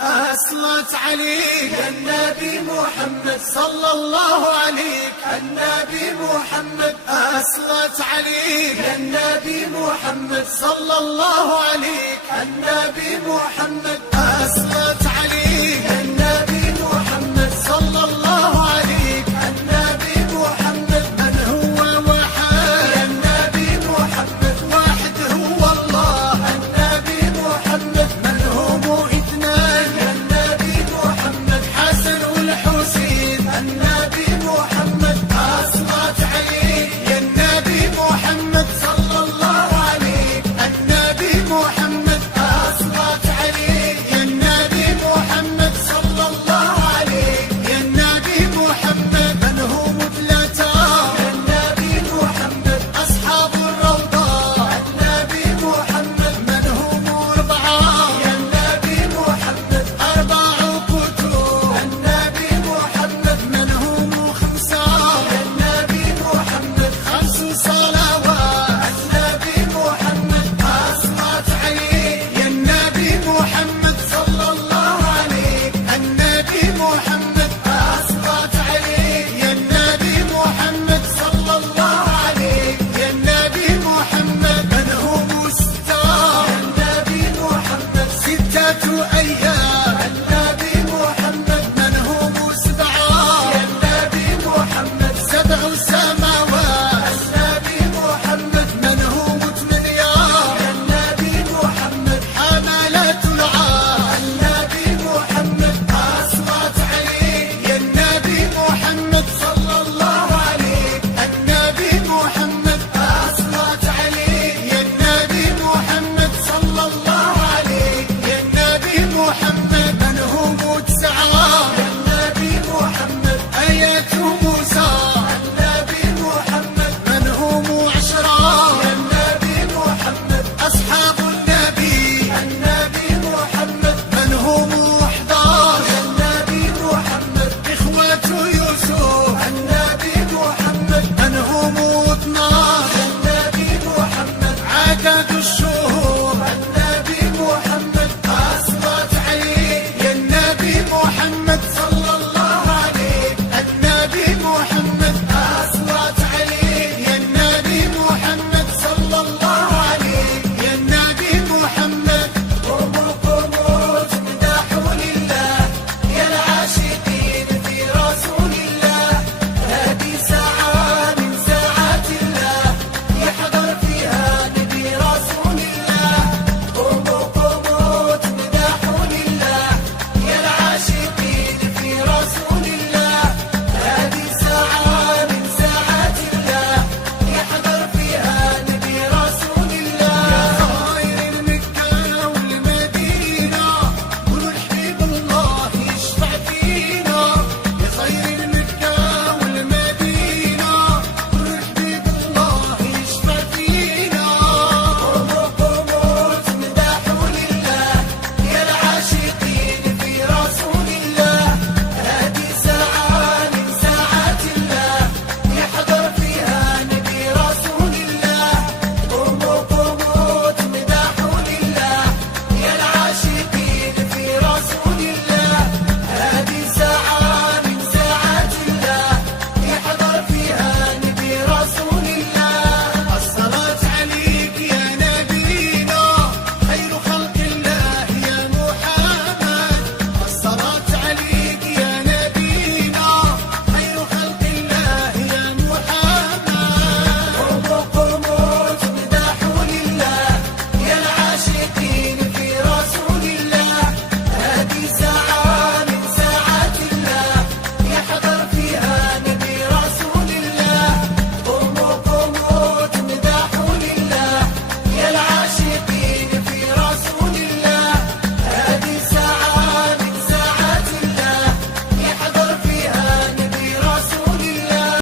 أصلت عليك النبي محمد صلى الله عليك النبي محمد أصلت عليك النبي محمد صلى الله عليك النبي محمد أصلت عليك النبي محمد صلى الله عليك النبي محمد من هو وحد النبي محمد واحد هو الله النبي محمد من هم اثنان النبي محمد حسن والحسين النبي محمد أصلت عليك يا النبي محمد صلى الله عليك النبي محمد أصلت عليك يا النبي محمد صلى الله عليك يا النبي محمد من هم ثلاثة النبي محمد أصحاب الروضة النبي محمد من هم أربعة يا النبي محمد أربع كتب النبي محمد من هم خمسة يا النبي محمد خمس صلوات النبي محمد أصلت عليك يا النبي محمد صلى الله عليك النبي محمد أصلت عليك يا النبي محمد صلى الله عليك يا النبي محمد من هم ستة يا النبي محمد ستة أيام